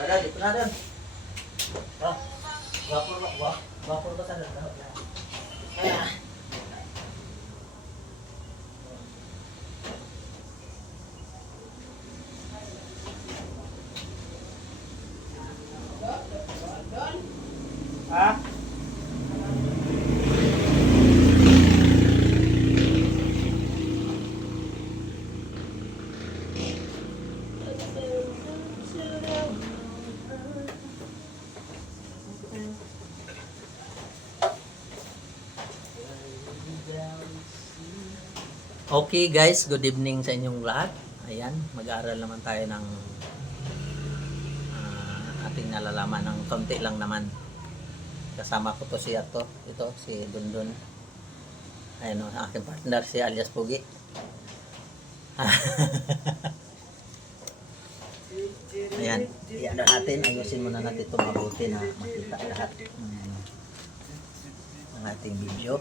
Ada, dito na doon. Oh, wapor ba sa doon? Ha? Okay guys, good evening sa inyong lahat. Ayan, mag-aaral naman tayo ng ating nalalaman ng konti lang naman. Kasama ko to si Ato, ito si Dundun. Ayan o, aking partner si alias Pugi. Ayan, iyan natin, ayusin muna natin ito mabuti na makita lahat ng ating video.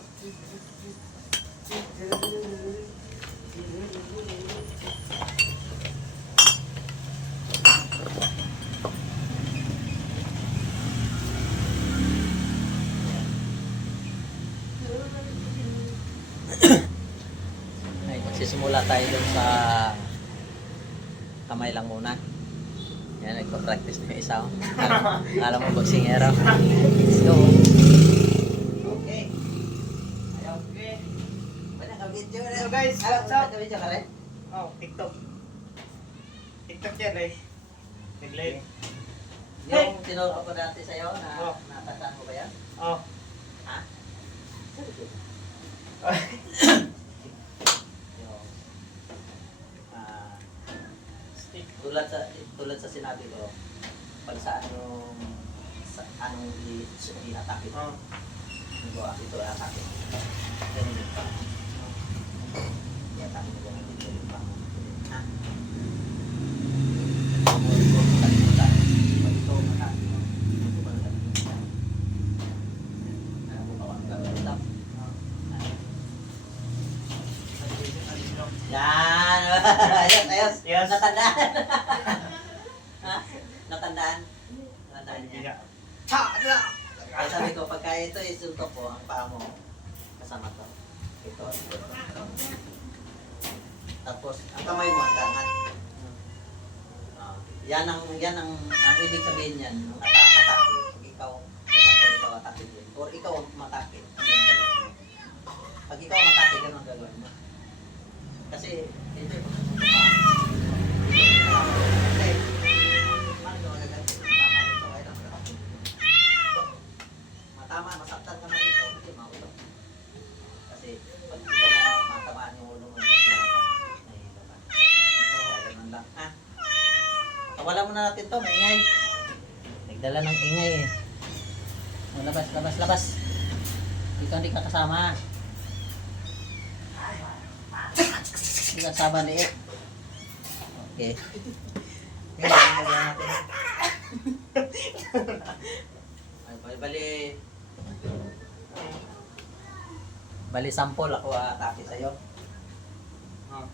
Ay, magsisimula tayo dun sa kamay lang muna. Yan, nagpa-practice na yung isa. Alam mo, boxingero. Let's go. Okay. Okay. Wala ka video na. So guys, Wala what's up? ka video ka rin? Oh, TikTok. TikTok yan eh. Nag-live. Yung tinuro ko dati sa'yo na Oh. natatandaan mo ba yan? Oh. Ha? Yung, tulad sa sinabi ko, pag sa anong i-atake mo. Oh. Ito i-atake mo. Ganun din pa. I-atake mo ganun din pa. Ha? Yan! Ayos! Yes. Natandaan! Ha? Natandaan? Natandaan niya. Ay sabi ko, pagka ito isuntok ko, ang paa mo, kasama to. Ito. Tapos, ang kamay mo, ang kangat. Yan ang ibig sabihin yan, ang atake. Pag ikaw atake din. Or ikaw ang matake. Pag ikaw ang matake, ganun ang gagawin mo. Kasi, ito yung matama, masaktan ka na rito, kasi maulog. Kasi, pag ikaw matamaan yung ulo mo, nahihilo ka. Kaya ganun lang, ha? Wala muna natin to, maingay. Nagdala ng ingay eh. Oh, labas. Dito hindi ka kasama. Hindi ka kasama liit. Okay. Bali sample ako atake sa'yo. Oh.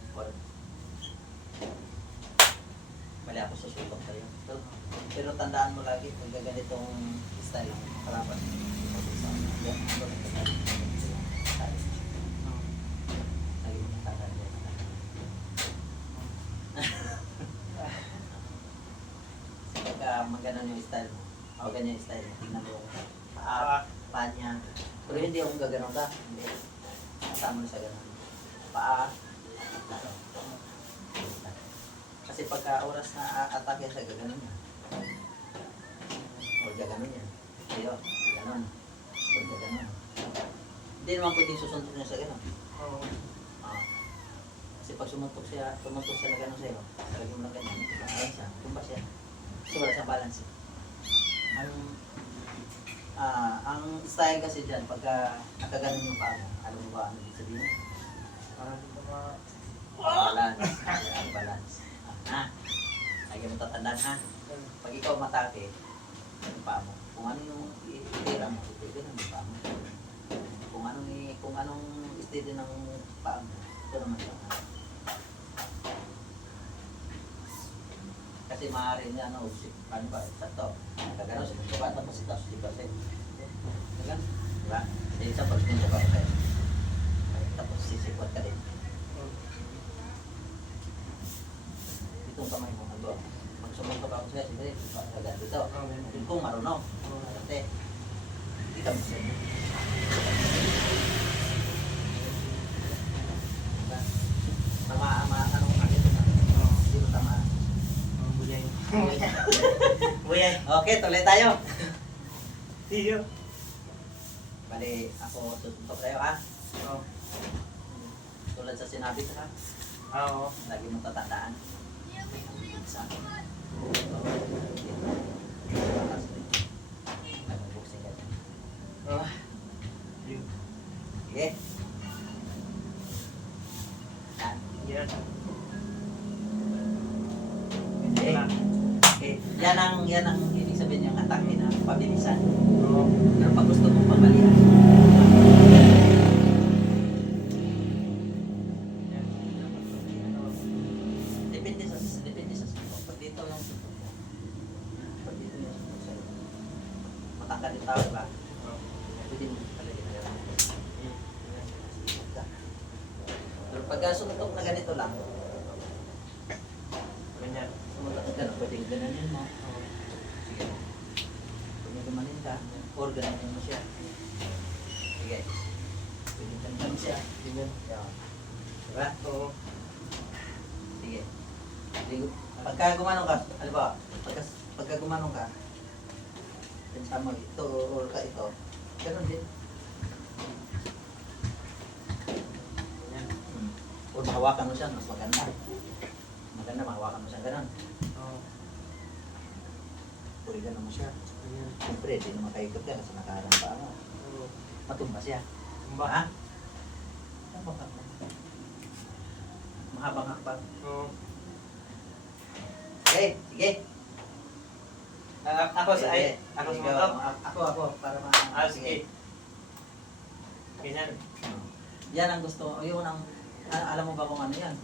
Bali ako susutok sa'yo. Pero tandaan mo lagi, pag ganitong style ang parapan. Yan, ito. Lagi mo tandaan yan. Pagka maganon yung style mo, o ganyan yung style mo, tingnan mo paa niya. Pero hindi akong gaganon ka. Hindi. Kasama mo sa ganon. Paa. Kasi pagka oras na atake siya, gaganon niya. O gaganon niya. Iyo, gaganon. O gaganon. Hindi naman pwedeng susuntok niya sa ganon. Oh. Kasi pag sumuntok siya na ganon sa'yo, talagang mo na ganyan. Ayan siya, tumba siya. So wala siyang balance. Ang style kasi dyan, pagka nakaganon yung paa mo, alam mo ba ano ibig sabihin? Balance. Ayan, balance. Lagi mo tatandaan ha. Pag ikaw matake, yung paa mo. Kung ano yung itira mo, ito ng paa mo. Kung anong steady ng paa mo, ito naman yung Kasi maaari niya, ano, paano ba, sakto. Nagagano, sinundo ka, tapos ito, sipa sa'yo. Diba? Diba? Hindi sa pag sinundo ka sa'yo. Tapos sisikwat ka din. Itong kamay mo, ano, pag sumunod ka ako sa'yo, sige, agad dito. Kung marunong. Ate, hindi ka masaya. Tama, anong agad ito na? Hindi mo tamaan. Buyay. Buyay. Okay, tuloy tayo. Tiyo. Bali, ako tutuntok kayo ha. Oo. Tulad sa sinabi ko ha. Oo. Lagi mong tatandaan. Sa akin. Nag-boxing ka. Oo. Yun. Sige. Yan. Yan. Okay. Okay. Yan ang ibig sabihin yung atake na pabilisan. Oo. Pero pag gusto mong pabalian, Yan. depende sa suntok. Pag dito yung suntok mo, pag dito yung suntok sa'yo, matangkad yung tao ba? Oo. Pwede mo talaga na yan. Pero pagka suntok na ganito lang, Ganyan. sumuntok ka na, pwede gananin mo. Oo. Sige. Kung may gumanin ka, or gananin mo siya. Sige. Pwede gananin mo siya. Ganyan. Yan. Diba? Oo. Sige. Sige. Pagka gumanong ka, ano ba? Pagka gumanong ka, pinsa mo ito or ka ito, ganun din. Ganyan. Or mahawakan mo siya, mas maganda. Maganda, mahawakan mo siya, ganun. Oo. Or ganun mo siya. Ganyan. Siyempre, di naman kaikot ka kasi nakaharang pa mo. Oo. Matumba siya. Tumba. Ha? Mahabang hakbang. Mahabang hakbang. Oo. Okay, sige. Ako sa ay. Ako Sige, sumuntok. Ako, para ma... Sige. Ganyan. Yan ang gusto, yun ang, alam mo ba kung ano yan?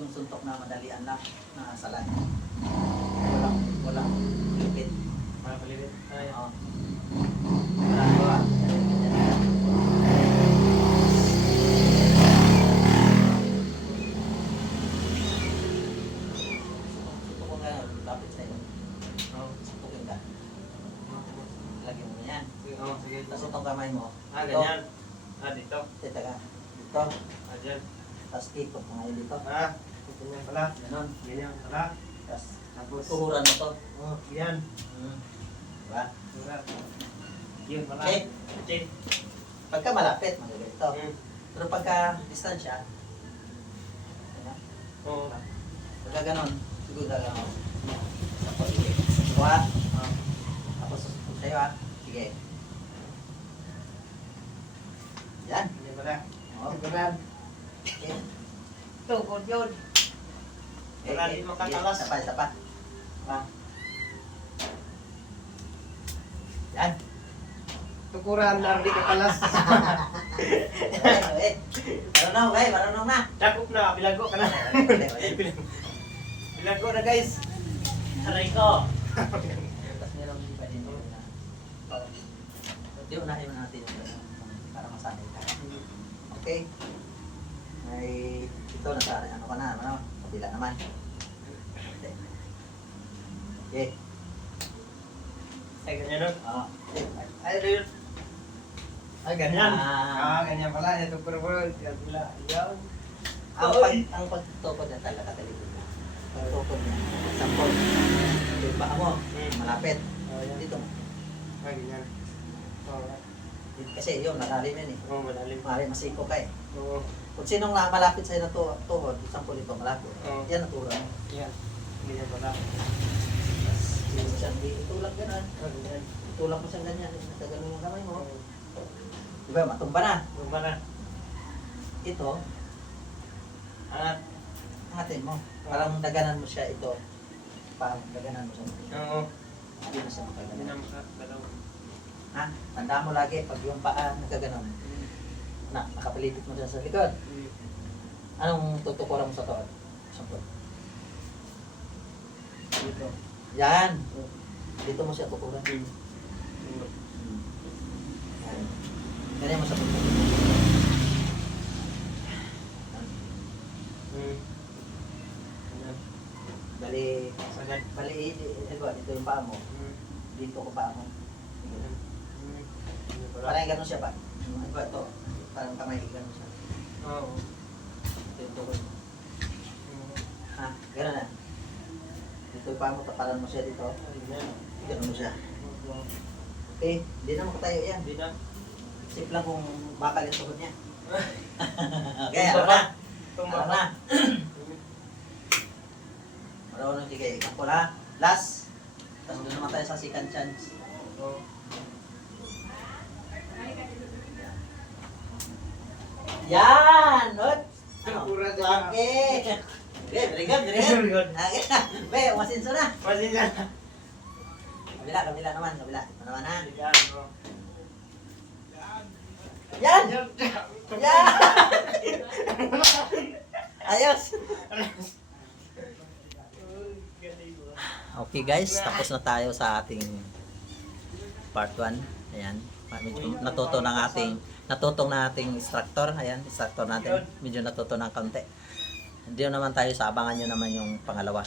Yung suntok na madalian lang, na salan. Walang lipit. Para palilit. Ay. Oo. Walang gawa. Suntok ko nga, lapit sa'yo. Oo. Suntokin ka. Lagyan mo yan. Oo. Sige. Tapos itong kamay mo. Ah, Ito. ganyan. Ah, dito. Teka ka. Dito. Ah, dyan. Tapos ikot mo ngayon dito. Ah, ganyan pala. Ganon. Ganyan pala. Tapos Tapos. tuhuran mo to. Oh, yan. Diba? Wala. Yun pala. Okay. Okay. Pagka malapit, magagalito. Mm. Pero pagka distansya, diba? Oo. Pagka ganon, siguro gano'n. Tapos sige. Ito ha. Ah. Tapos susunod sa'yo ha. Sige. Yan. Ganyan pala. Oo. Siguran. Okay. Tukod yun. Wala din makatalas. Isa pa, isa pa. Pa. Yan. Tukuran na di katalas. Okay. Marunong na. Dakop na. Bilago ka na. Bilago na guys. Aray ko. Tapos meron pa din yun na. Di unahin mo natin yung gano'n para masanay ka. Okay. May ito nasa ano ka na, ano? Kabila naman. Okay. Ay, ganyan nun. Oo. Ay, yun. Ay, ganyan. Ah. Ganyan pala. Ito puro. Yan. Ang pagtukod na talaga talikod na. Pagtukod niya. Sampol. Yung paa mo, malapit. Oh, yan. Dito mo. Ay, ganyan. Oo. Kasi yun, malalim yun eh. Oo, malalim. Maaari masiko ka eh. Oo. Kung sinong malapit sa'yo na tuhod, sampol ito malapit. Oo. Yan ang tura mo. Yan. Ganyan pala. Hindi mo siyang itulak gano'n. Ah, ganyan. Itulak mo siyang ganyan. Nagkaganon yung kamay mo. Oo. Diba, matumba na. Lumba na. Ito, Angat. hatin mo. Parang daganan mo siya ito. Parang daganan mo siya. Oo. Hindi na siya Hindi makaganon. na makakalaw. Ha? Tandaan mo lagi, pag yung paa nagkaganon, nakapalipit mo dyan sa likod. Anong tutukuran mo sa toon? Sampol. Dito. Yan. Dito mo siya tutulan. Hmm. Yan. Ganyan mo sa tutulan. Hmm. Ayan. Bali, Sagad. dito yung paa mo. Hmm. Dito ko paa mo. Hmm. Ano pala? Parang ganun siya pa. Ano ba ito? Parang kamay, ganun siya. Oo. Dito ko. Hmm. Ha? Ganun na. Dito yung paa mo, tapalan mo siya dito. Ayan. Ganun mo siya. Oo. Okay, hindi na makatayo yan. Hindi na. Sip lang kung bakal yung tuhod niya. Okay, alam na. Tumba Alam pa. na. Marunong sige. Ikaw ko na. Last. Tapos doon naman tayo sa second chance. Oo. Yan! Not? Pura siya. Okay. Okay, very good, very good. Very good. Okay. Be, umasinso na. Pwede na. Kabila naman, kabila. Ito naman ha. Yan, bro. Yan! Yan! Ayos! Okay guys, tapos na tayo sa ating part 1. Ayan. Medyo natutong ng ating instructor. Ayan, instructor natin. Medyo natuto ng kaunti. Hindi naman tayo sa abangan nyo naman yung pangalawa.